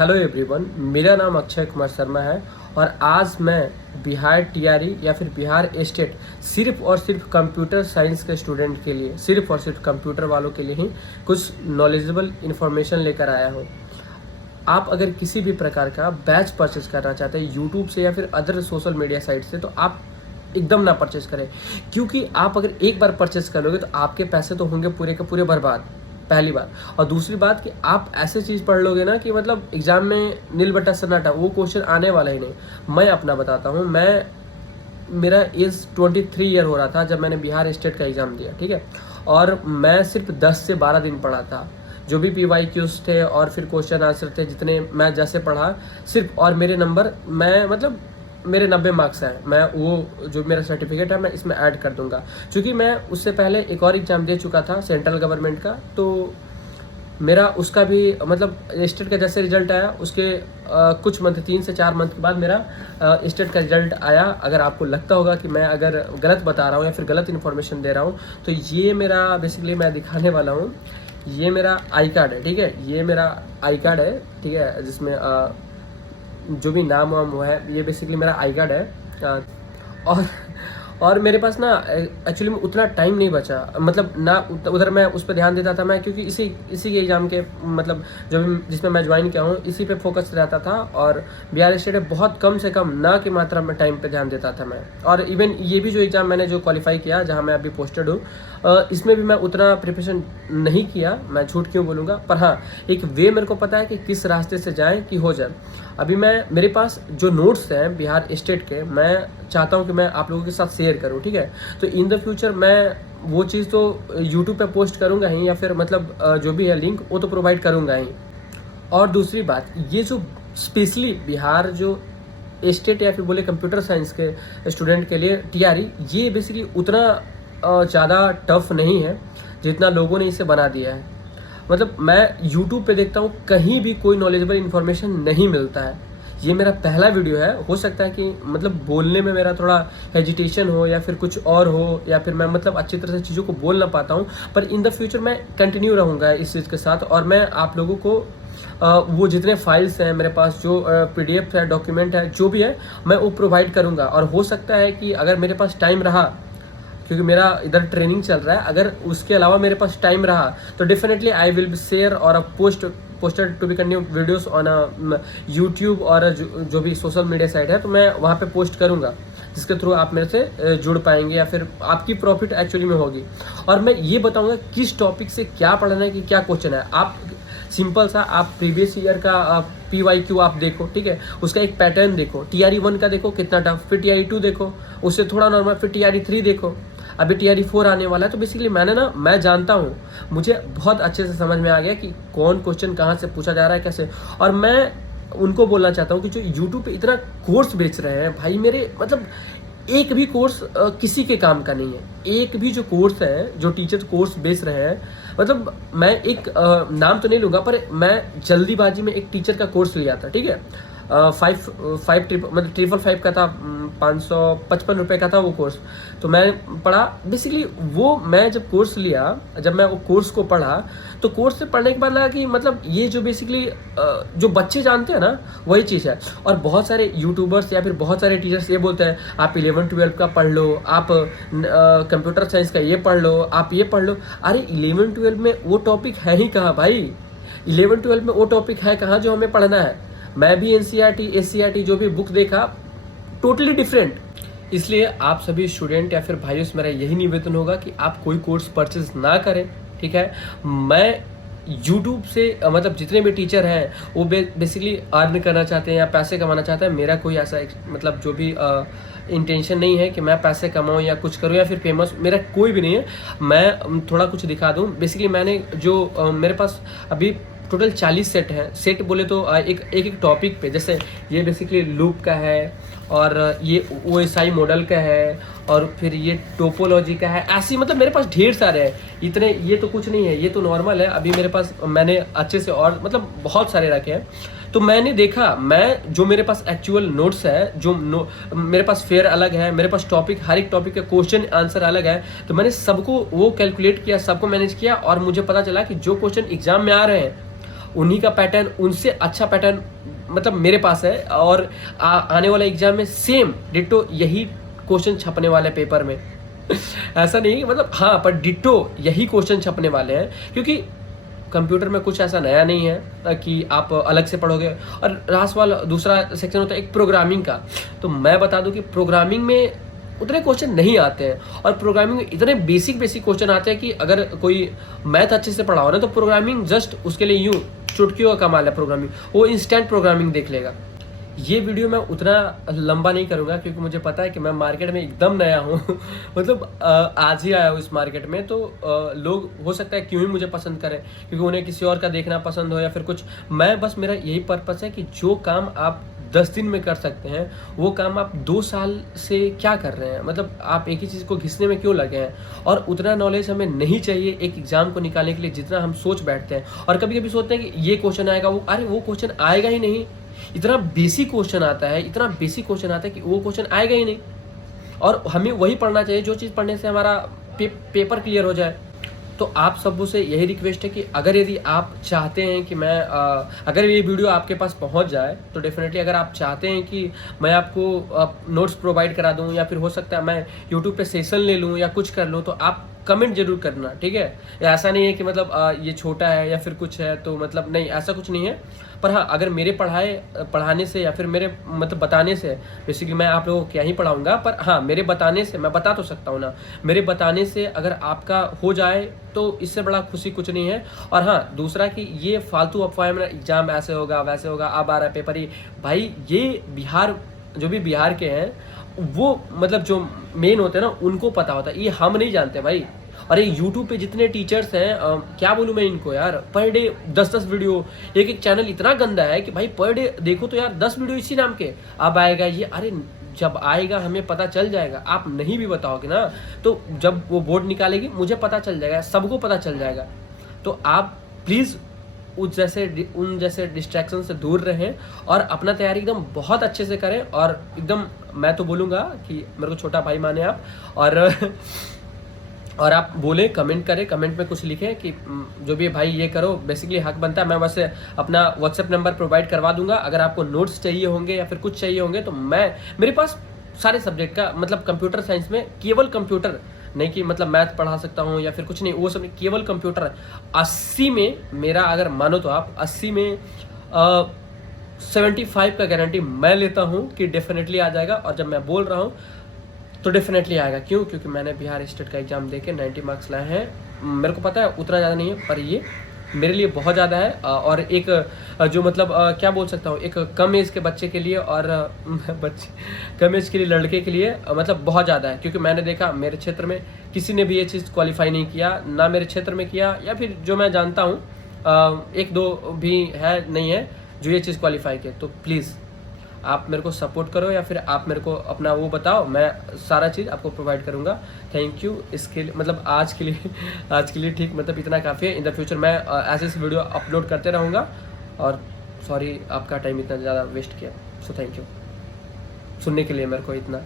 Hello everyone, मेरा नाम अक्षय कुमार शर्मा है और आज मैं बिहार टीआरई या फिर बिहार स्टेट सिर्फ और सिर्फ कंप्यूटर साइंस के स्टूडेंट के लिए, सिर्फ और सिर्फ कंप्यूटर वालों के लिए ही कुछ नॉलेजेबल इन्फॉर्मेशन लेकर आया हूँ। आप अगर किसी भी प्रकार का बैच परचेज करना चाहते हैं यूट्यूब से या फिर अदर सोशल मीडिया साइट से, तो आप एकदम ना परचेज करें, क्योंकि आप अगर एक बार परचेज कर लोगे तो आपके पैसे तो होंगे पूरे के पूरे बर्बाद, पहली बात। और दूसरी बात कि आप ऐसे चीज़ पढ़ लोगे ना कि मतलब एग्जाम में नील बट्टा सन्नाटा, वो क्वेश्चन आने वाला ही नहीं। मैं अपना बताता हूँ, मेरा एज 23 ईयर हो रहा था जब मैंने बिहार स्टेट का एग्ज़ाम दिया, ठीक है। और मैं सिर्फ 10 से 12 दिन पढ़ा था, जो भी PYQs थे और फिर क्वेश्चन आंसर थे जितने मैं जैसे पढ़ा सिर्फ, और मेरे नंबर मेरे 90 मार्क्स हैं। मैं वो जो मेरा सर्टिफिकेट है मैं इसमें ऐड कर दूंगा, क्योंकि मैं उससे पहले एक और एग्ज़ाम दे चुका था सेंट्रल गवर्नमेंट का, तो मेरा उसका भी मतलब स्टेट का जैसे रिजल्ट आया उसके कुछ मंथ 3 से 4 मंथ के बाद मेरा स्टेट का रिजल्ट आया। अगर आपको लगता होगा कि मैं अगर गलत बता रहा हूँ या फिर गलत इन्फॉर्मेशन दे रहा हूँ, तो ये मेरा बेसिकली मैं दिखाने वाला हूँ, ये मेरा आई कार्ड है, ठीक है। ये मेरा आई कार्ड है, ठीक है, जिसमें जो भी नाम वाम वो है, ये बेसिकली मेरा आई कार्ड है। और मेरे पास ना एक्चुअली में उतना टाइम नहीं बचा, मतलब ना उधर मैं उस पर ध्यान देता था मैं, क्योंकि इसी के एग्ज़ाम के मतलब जो भी जिसमें मैं ज्वाइन किया हूँ इसी पे फोकस रहता था। और बिहार स्टेट में बहुत कम से कम ना की मात्रा में टाइम पे ध्यान देता था मैं। और इवन ये भी जो एग्ज़ाम मैंने जो क्वालिफाई किया, जहाँ मैं अभी पोस्टेड हूँ, इसमें भी मैं उतना प्रिपरेशन नहीं किया, मैं झूठ क्यों बोलूँगा। पर हाँ, एक वे मेरे को पता है कि किस रास्ते से जाएँ कि हो जाए। अभी मेरे पास जो नोट्स हैं बिहार स्टेट के, मैं चाहता हूँ कि मैं आप लोगों के साथ शेयर करूँ, ठीक है। तो इन द फ्यूचर मैं वो चीज़ तो यूट्यूब पे पोस्ट करूँगा ही, या फिर मतलब जो भी है लिंक वो तो प्रोवाइड करूँगा ही। और दूसरी बात, ये जो स्पेशली बिहार जो स्टेट या फिर बोले कंप्यूटर साइंस के स्टूडेंट के लिए टीआरई, ये बेसिकली उतना ज़्यादा टफ नहीं है जितना लोगों ने इसे बना दिया है। मतलब मैं यूट्यूब पे देखता हूँ कहीं भी कोई नॉलेजेबल इन्फॉर्मेशन नहीं मिलता है। ये मेरा पहला वीडियो है, हो सकता है कि मतलब बोलने में मेरा थोड़ा हेजिटेशन हो या फिर कुछ और हो, या फिर मैं मतलब अच्छी तरह से चीज़ों को बोल ना पाता हूँ, पर इन द फ्यूचर मैं कंटिन्यू रहूँगा इस चीज़ के साथ। और मैं आप लोगों को वो जितने फाइल्स हैं मेरे पास, जो PDF है, डॉक्यूमेंट है, जो भी है, मैं वो प्रोवाइड करूँगा। और हो सकता है कि अगर मेरे पास टाइम रहा, क्योंकि मेरा इधर ट्रेनिंग चल रहा है, अगर उसके अलावा मेरे पास टाइम रहा तो definitely I will be share और posted to be continue videos on YouTube और जो भी सोशल मीडिया साइट है, तो मैं वहाँ पे पोस्ट करूँगा, जिसके थ्रू आप मेरे से जुड़ पाएंगे या फिर आपकी प्रॉफिट एक्चुअली में होगी। और मैं ये बताऊँगा किस टॉपिक से क्या पढ़ना है, कि क्या क्वेश्चन है। आप सिंपल सा आप प्रीवियस ईयर का PYQ आप देखो, ठीक है, उसका एक पैटर्न देखो, TRE 1 का देखो कितना टफ, फिर TRE 2 देखो, उससे थोड़ा नॉर्मल, फिर TRE 3 देखो, अभी TRE 4 आने वाला है। तो बेसिकली मैं जानता हूँ, मुझे बहुत अच्छे से समझ में आ गया कि कौन क्वेश्चन कहाँ से पूछा जा रहा है, कैसे। और मैं उनको बोलना चाहता हूँ कि जो यूट्यूब पे इतना कोर्स बेच रहे हैं भाई, मेरे मतलब एक भी कोर्स किसी के काम का नहीं है। एक भी जो कोर्स है, जो टीचर कोर्स बेच रहे हैं, मतलब मैं एक नाम तो नहीं लूँगा, पर मैं जल्दीबाजी में एक टीचर का कोर्स लिया था, ठीक है। 555 का था, 555 रुपये का था वो कोर्स। तो मैं पढ़ा बेसिकली वो, मैं जब कोर्स लिया, जब मैं वो कोर्स को पढ़ा, तो कोर्स से पढ़ने के बाद लगा कि मतलब ये जो बेसिकली जो बच्चे जानते हैं ना, वही चीज़ है। और बहुत सारे यूट्यूबर्स या फिर बहुत सारे टीचर्स ये बोलते हैं आप 11-12 का पढ़ लो, आप कंप्यूटर साइंस का ये पढ़ लो, आप ये पढ़ लो। अरे 11-12 में वो टॉपिक है ही कहाँ भाई, 11-12 में वो टॉपिक है कहाँ जो हमें पढ़ना है। मैं भी NCERT SCERT जो भी बुक देखा, टोटली डिफरेंट। इसलिए आप सभी स्टूडेंट या फिर भाइयों से मेरा यही निवेदन होगा कि आप कोई कोर्स परचेज ना करें, ठीक है। मैं यूट्यूब से मतलब जितने भी टीचर हैं वो बेसिकली अर्न करना चाहते हैं या पैसे कमाना चाहते हैं। मेरा कोई ऐसा मतलब जो भी इंटेंशन नहीं है कि मैं पैसे कमाऊं या कुछ करूं या फिर फेमस, मेरा कोई भी नहीं है। मैं थोड़ा कुछ दिखा दूं। बेसिकली मैंने जो मेरे पास अभी टोटल 40 सेट हैं। सेट बोले तो एक टॉपिक पे, जैसे ये बेसिकली लूप का है, और ये OSI मॉडल का है, और फिर ये टोपोलॉजी का है। ऐसी मतलब मेरे पास ढेर सारे हैं, इतने ये तो कुछ नहीं है, ये तो नॉर्मल है। अभी मेरे पास मैंने अच्छे से और मतलब बहुत सारे रखे हैं। तो मैंने देखा, मैं जो मेरे पास एक्चुअल नोट्स है, मेरे पास फेयर अलग है, मेरे पास टॉपिक, हर एक टॉपिक का क्वेश्चन आंसर अलग है। तो मैंने सबको वो कैलकुलेट किया, सबको मैनेज किया, और मुझे पता चला कि जो क्वेश्चन एग्जाम में आ रहे हैं उन्हीं का पैटर्न, उनसे अच्छा पैटर्न मतलब मेरे पास है, और आने वाले एग्जाम में सेम डिट्टो यही क्वेश्चन छपने वाले पेपर में। ऐसा नहीं है मतलब, हाँ, पर डिट्टो यही क्वेश्चन छपने वाले हैं, क्योंकि कंप्यूटर में कुछ ऐसा नया नहीं है कि आप अलग से पढ़ोगे। और रहा सवाल, दूसरा सेक्शन होता है एक प्रोग्रामिंग का। तो मैं बता दूं कि प्रोग्रामिंग में उतने क्वेश्चन नहीं आते हैं, और प्रोग्रामिंग में इतने बेसिक क्वेश्चन आते हैं कि अगर कोई मैथ अच्छे से पढ़ा हो ना, तो प्रोग्रामिंग जस्ट उसके लिए यूँ चुटकियों का कमाल है प्रोग्रामिंग, वो इंस्टेंट प्रोग्रामिंग देख लेगा। ये वीडियो मैं उतना लंबा नहीं करूँगा, क्योंकि मुझे पता है कि मैं मार्केट में एकदम नया हूँ। मतलब आज ही आया हूँ इस मार्केट में, तो लोग हो सकता है क्यों ही मुझे पसंद करें, क्योंकि उन्हें किसी और का देखना पसंद हो या फिर कुछ। मैं बस, मेरा यही पर्पस है कि जो काम आप 10 दिन में कर सकते हैं, वो काम आप 2 साल से क्या कर रहे हैं। मतलब आप एक ही चीज़ को घिसने में क्यों लगे हैं। और उतना नॉलेज हमें नहीं चाहिए एक एग्जाम को निकालने के लिए जितना हम सोच बैठते हैं। और कभी कभी सोचते हैं कि ये क्वेश्चन आएगा, वो क्वेश्चन आएगा ही नहीं। इतना बेसिक क्वेश्चन आता है, इतना बेसिक क्वेश्चन आता है कि वो क्वेश्चन आएगा ही नहीं। और हमें वही पढ़ना चाहिए जो चीज़ पढ़ने से हमारा पेपर क्लियर हो जाए। तो आप सबों से यही रिक्वेस्ट है कि अगर यदि आप चाहते हैं कि मैं अगर ये वीडियो आपके पास पहुंच जाए, तो डेफिनेटली अगर आप चाहते हैं कि मैं आपको नोट्स प्रोवाइड करा दूं, या फिर हो सकता है मैं यूट्यूब पे सेशन ले लूं या कुछ कर लूं, तो आप कमेंट जरूर करना, ठीक है। ऐसा नहीं है कि मतलब ये छोटा है या फिर कुछ है, तो मतलब नहीं, ऐसा कुछ नहीं है। पर हाँ, अगर मेरे पढ़ाने से या फिर मेरे मतलब बताने से, बेसिकली मैं आप लोगों को क्या ही पढ़ाऊंगा, पर हाँ, मेरे बताने से मैं बता तो सकता हूँ ना, मेरे बताने से अगर आपका हो जाए तो इससे बड़ा खुशी कुछ नहीं है। और हाँ, दूसरा कि ये फालतू अफवाह में एग्जाम ऐसे होगा वैसे होगा, अब आ रहा है पेपर, ही भाई ये बिहार, जो भी बिहार के हैं वो मतलब जो मेन होते हैं ना, उनको पता होता है, ये हम नहीं जानते भाई। और ये यूट्यूब पे जितने टीचर्स हैं, क्या बोलूँ मैं इनको यार, पर डे 10-10 वीडियो, एक चैनल इतना गंदा है कि भाई पर डे देखो तो यार 10 वीडियो इसी नाम के, अब आएगा ये, अरे जब आएगा हमें पता चल जाएगा। आप नहीं भी बताओगे ना, तो जब वो बोर्ड निकालेगी मुझे पता चल जाएगा, सबको पता चल जाएगा। तो आप प्लीज़ उन जैसे डिस्ट्रैक्शन से दूर रहें और अपना तैयारी एकदम बहुत अच्छे से करें। और एकदम मैं तो बोलूँगा कि मेरे को छोटा भाई माने आप, और आप बोले, कमेंट करें, कमेंट में कुछ लिखें कि जो भी भाई ये करो, बेसिकली हक बनता है। मैं वैसे अपना व्हाट्सएप नंबर प्रोवाइड करवा दूंगा, अगर आपको नोट्स चाहिए होंगे या फिर कुछ चाहिए होंगे, तो मेरे पास सारे सब्जेक्ट का, मतलब कंप्यूटर साइंस में केवल कंप्यूटर नहीं कि मतलब मैथ पढ़ा सकता हूँ या फिर कुछ नहीं, वो सब केवल कंप्यूटर। 80 में मेरा, अगर मानो तो आप 80 में 75 का गारंटी मैं लेता हूँ कि डेफिनेटली आ जाएगा। और जब मैं बोल रहा हूँ तो डेफिनेटली आएगा, क्यों? क्योंकि मैंने बिहार स्टेट का एग्जाम देके 90 मार्क्स लाए हैं। मेरे को पता है उतना ज़्यादा नहीं है, पर ये मेरे लिए बहुत ज़्यादा है। और एक जो मतलब क्या बोल सकता हूँ, एक कम एज के बच्चे के लिए और कम एज के लिए लड़के के लिए मतलब बहुत ज़्यादा है। क्योंकि मैंने देखा मेरे क्षेत्र में किसी ने भी ये चीज़ क्वालिफाई नहीं किया, ना मेरे क्षेत्र में किया, या फिर जो मैं जानता हूँ 1-2 भी है, नहीं है जो ये चीज़ क्वालिफाई किए। तो प्लीज़ आप मेरे को सपोर्ट करो, या फिर आप मेरे को अपना वो बताओ, मैं सारा चीज़ आपको प्रोवाइड करूँगा। थैंक यू इसके लिए, मतलब आज के लिए ठीक, मतलब इतना काफ़ी है। इन द फ्यूचर मैं ऐसे वीडियो अपलोड करते रहूँगा। और सॉरी आपका टाइम इतना ज़्यादा वेस्ट किया, सो थैंक यू सुनने के लिए मेरे को इतना।